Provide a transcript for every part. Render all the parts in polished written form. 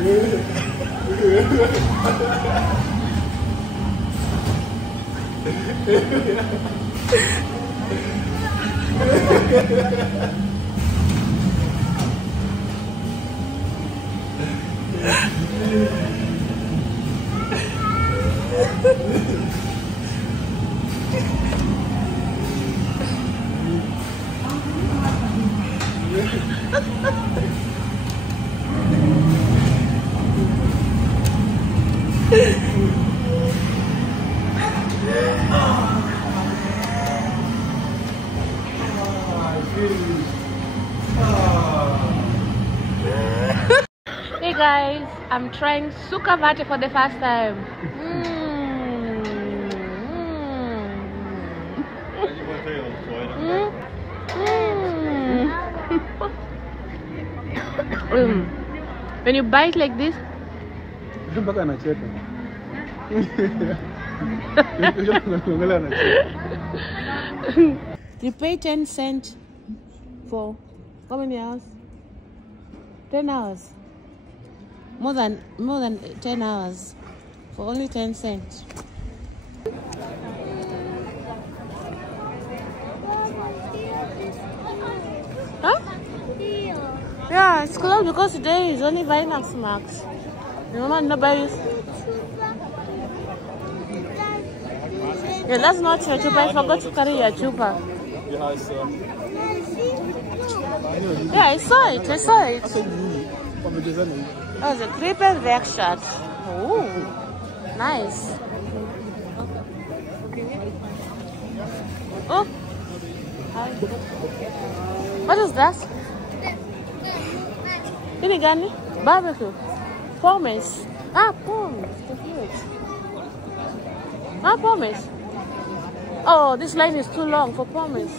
Hey guys, I'm trying sukavate for the first time. When you bite like this, you pay 10 cents for how many hours? 10 hours. More than 10 hours for only 10 cents. Huh? Yeah, it's closed because today is only Weihnachts Markt. Remember, nobody's. Yeah, that's not your chupa. I forgot to carry your chupa. Yeah, I saw it. Oh, the Krippenwerkstatt. Oh, nice. Oh, hi. What is that? Ini gani? Barbecue. Pommes. Ah, pommes. Ah, pommes. Oh, this line is too long for pommes.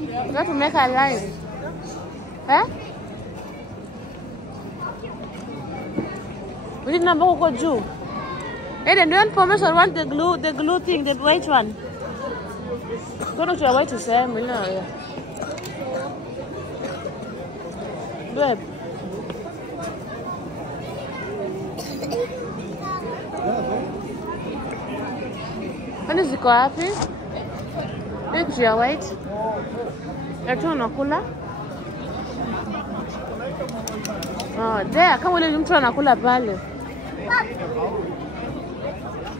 We have to make a line. Huh? We didn't have to go Jew. Hey, then do you want pommes or want the glue thing, the white one? Go to your white to say, you know. Babe. When is the coffee? It's your white. It's unakula. Oh, there, kama ule mtu anakula pale.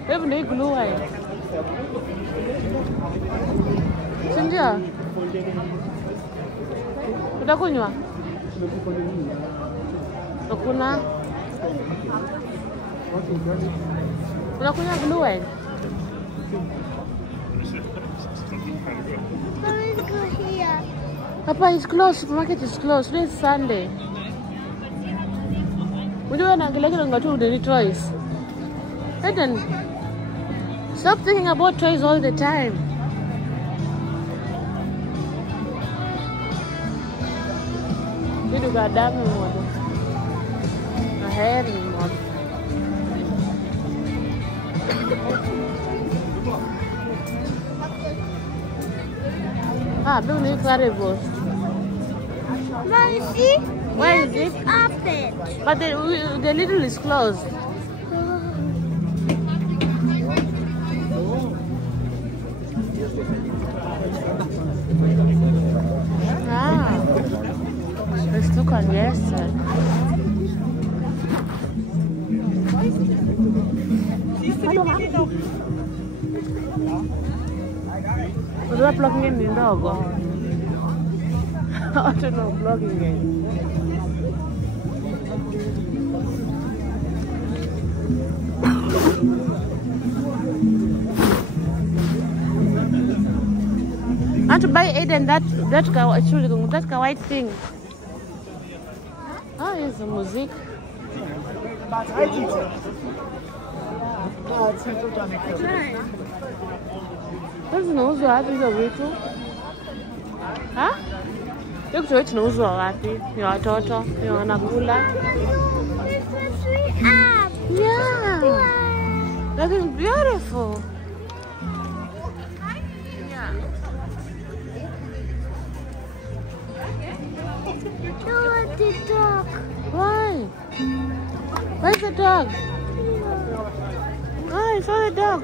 Hebu ndio glue haya. Sindio? Utakunywa? Ukuna? Unakunywa glue haya? Let's go here. Papa, it's closed. Supermarket is closed. Today is Sunday. We don't want to go to the toys. Eden, stop thinking about toys all the time. You got damn model. A hair model. Ah, don't need variables. Mom, see? Where is it? Open. But the little is closed. Ah, it's too congested. Was that plugging in the dog? I don't know, plugging in. I want to buy Aiden that white thing. Oh, here's the music. Hizi zinauzwa wapi hizo vitu? Ha? Hiyo kitu kinauzwa wapi? Ni watoto, ni wanakula. Yeah. That is beautiful. Yeah. Don't let it talk. Why? Where's the dog? Oh, I saw the dog.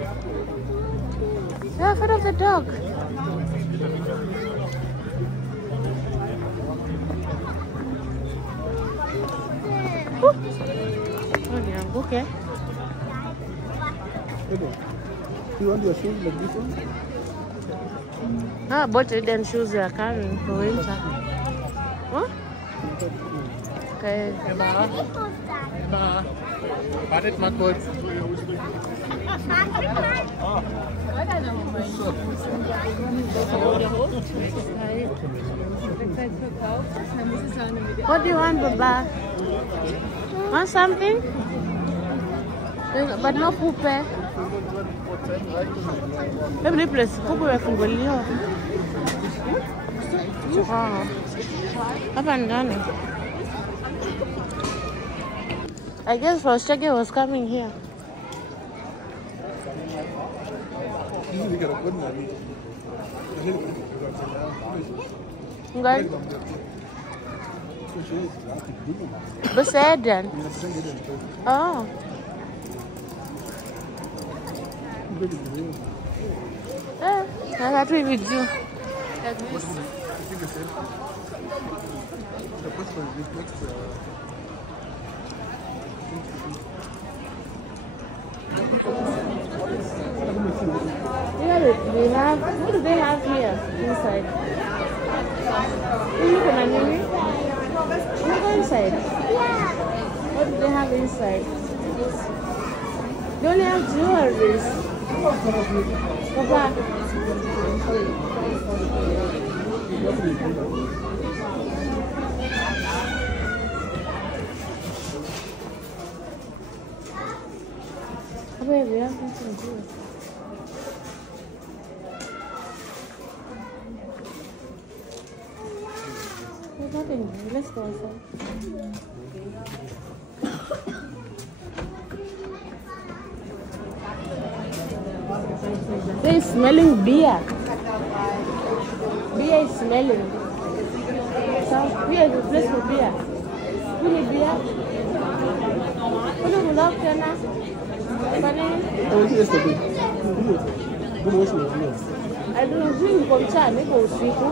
Yeah, in front of the dog. Oh, yeah, okay. You want your shoes like this one? Ah, but then shoes they are carrying for winter. What? Okay. Wartet mal kurz. What do you want, Baba? Want something? But no poop. Every place, poop will funguliwa. Wow. Hapa ndani. I guess Roshage was coming here. Enggak. Besedan. Oh. I got to with you. Yeah, they have. What do they have here inside? You look at me. You go inside. Yeah. What do they have inside? They only have jewelries. Papa. Baby, I'm going to do it. There's nothing. Let's go inside. They're smelling beer. Beer is smelling. So beer is a place for beer. You need beer? What do you love, Jenna? I was yesterday. Good was my beer. I don't drink from China, go usiku.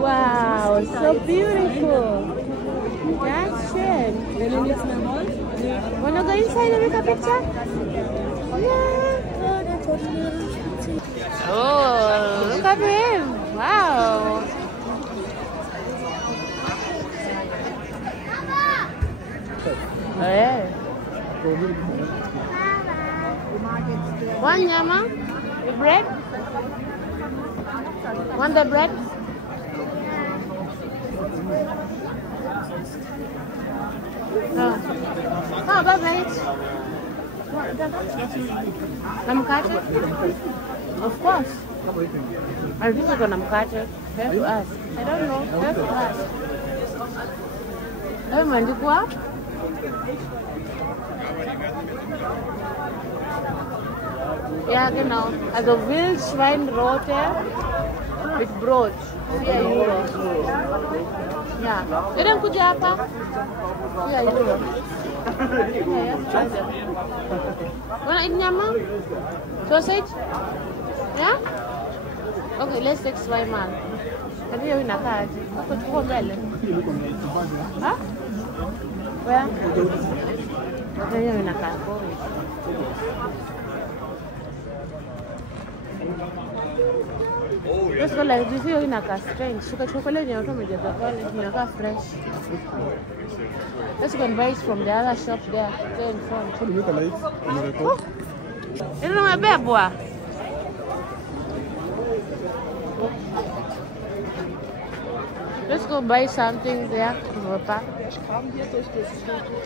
Wow, so beautiful. That's it. Wanna go inside and make a picture? Yeah. Oh, look at him. Wow. Oh, yeah. One yama? The bread? Want the bread? Oh, bye-bye. Namkate? Of course. I think we're gonna namkate. You have to ask. I don't know. You have to ask. Hey, Mandikwa? Ja, genau. Also Wildschweinrote mit Brot. 4 Euro. Ja. Idan kuja hapa? 4 Euro. Ja, ja. Wanna eat nyama? Sausage? Yeah? Okay, let's take zweimal. Tapi hiyo inakaa aje? Hapo tuko mbele. Ha? Where? Hiyo inakaa poa. Let's go like this. Hiyo inakaa strange. Chukua leo nyoto umejaza pale, inakaa fresh. Let's go and buy it from the other shop there in front. How do you make a light? Ino umebebwa. Let's go buy something there.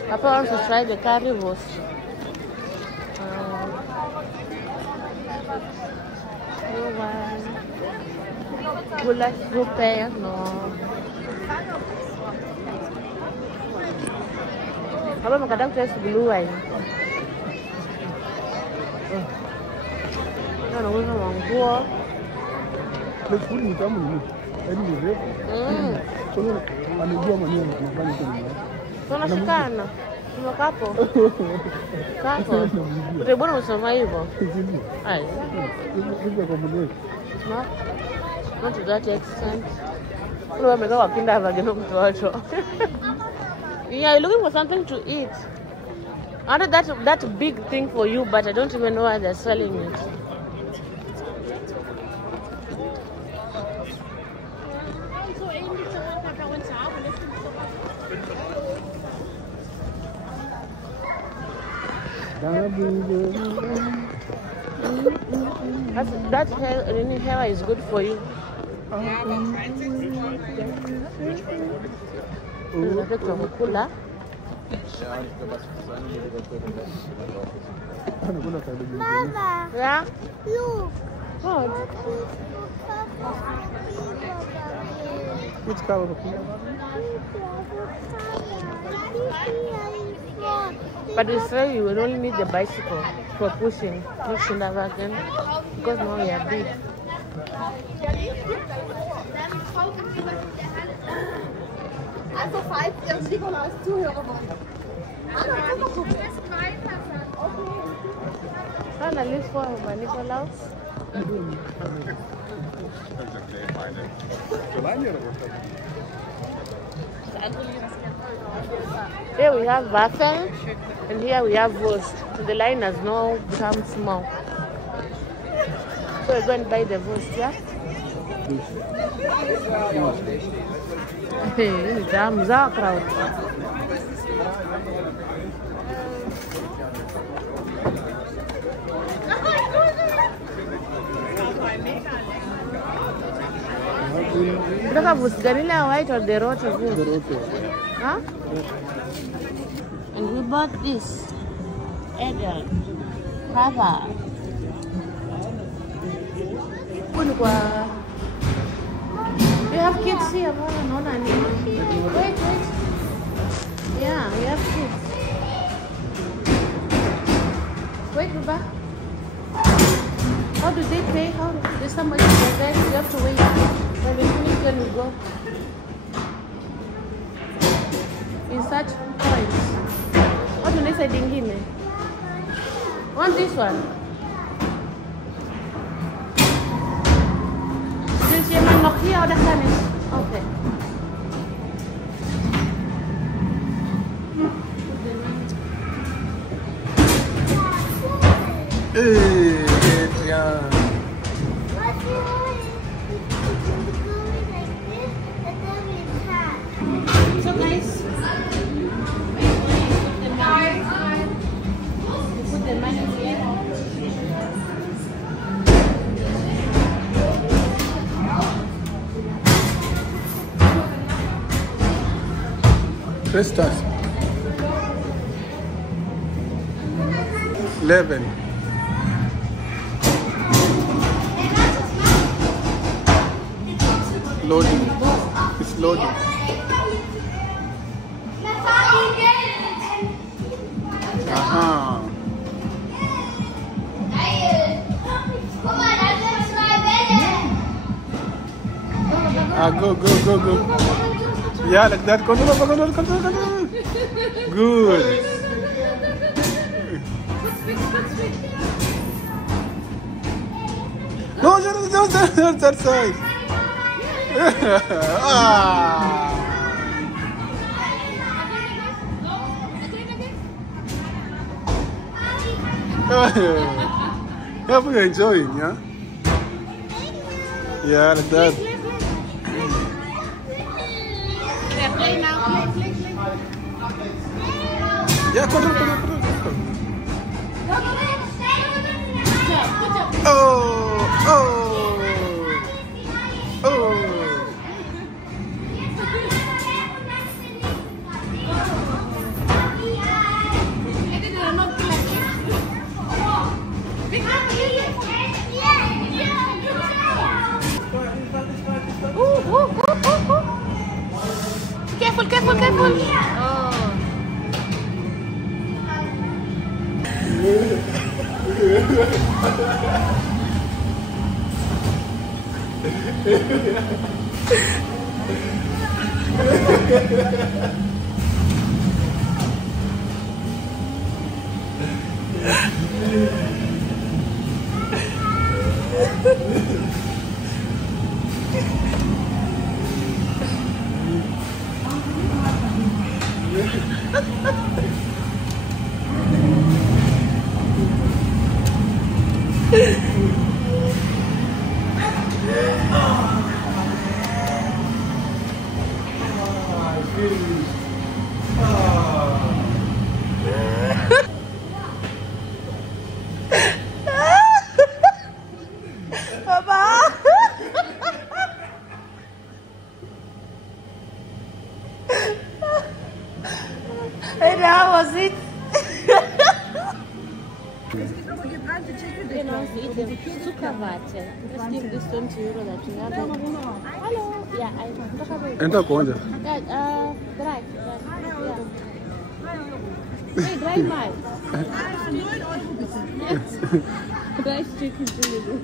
Papa wants to try the currywurst. Goulash rupiah, no. Papa makataka kutest blue wine. Nauza manguo. Let's put it in the Anajua maneno anafanya kitu. Tunashikana. Kapo. Kapo. Utebona unasema hivyo. Ai. Not to that extent. Wewe umekaa wapinda vageno mtoto. Yeah, looking for something to eat. I know that big thing for you, but I don't even know why they're selling it. That hair is good for you. Kula. Mama. Yeah? Look. What? Which color of But they say you will only need the bicycle for pushing, not kindergarten, because now we are big. Also falls ihr Nikolaus Zuhörer wollt. How I live for my Nikolaus? Here we have waffle, and here we have Wurst. The line has now become small. So we're going to buy the Wurst, yeah? It's a crowd. Look at Wurst, vanilla white or the rote of Wurst? Huh? And we bought this egg cover. We have kids here. Wait. Yeah, we have kids. Wait, Ruba. How do they pay? How there's somebody there? You have to wait. When we finish, then we go. Insert coins. What do they say? Dingine. Want this one? Since you're not here, or the Spanish? Okay. Yeah. So guys, put the money here. Christmas. 11. Loading. It's loading. Aha. Go. Yeah, like that. Control. Good. No, don't that side. Ah. Yeah, we're enjoying, yeah? Yeah, like that. Play now. Play. Yeah, control. Good job. Oh. Careful. And how was it? Let's give this 20 euro that we have. Hello. Yeah, I Enter konja. Dry. Yeah. Hey, dry mal. Dry chicken chili.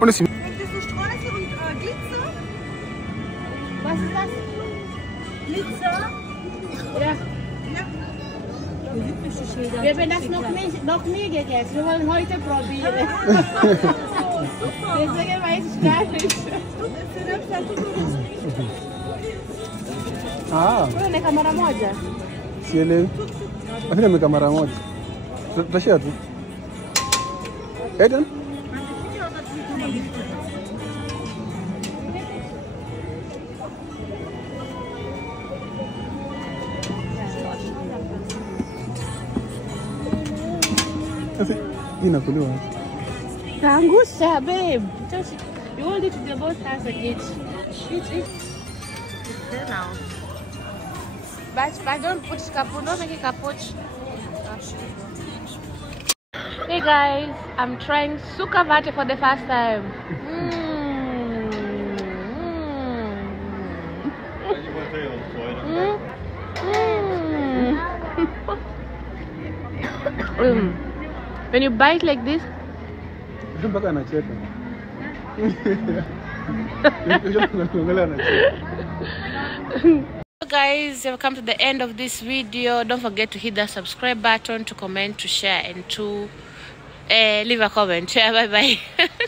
Und es Das ist Straße und Glitzer. Was ist das? Glitzer. Ja. Ja. Wir haben das noch nie gegessen. Wir wollen heute probieren. Deswegen weiß ich gar nicht. Ah, Kuna kamera moja. sielewi. Lakini ni kamera moja. Tutashare tu. Eden? Inakuliwa. Kaangusha, babe. Just, you want it to be about us and eat. Eat. There now. But don't put kaput. Don't make it kaput. Hey guys, I'm trying sukavate for the first time. When you bite like this, Mpaka anacheka. guys, we've come to the end of this video. Don't forget to hit the subscribe button, to comment, to share, and to leave a comment. Bye bye.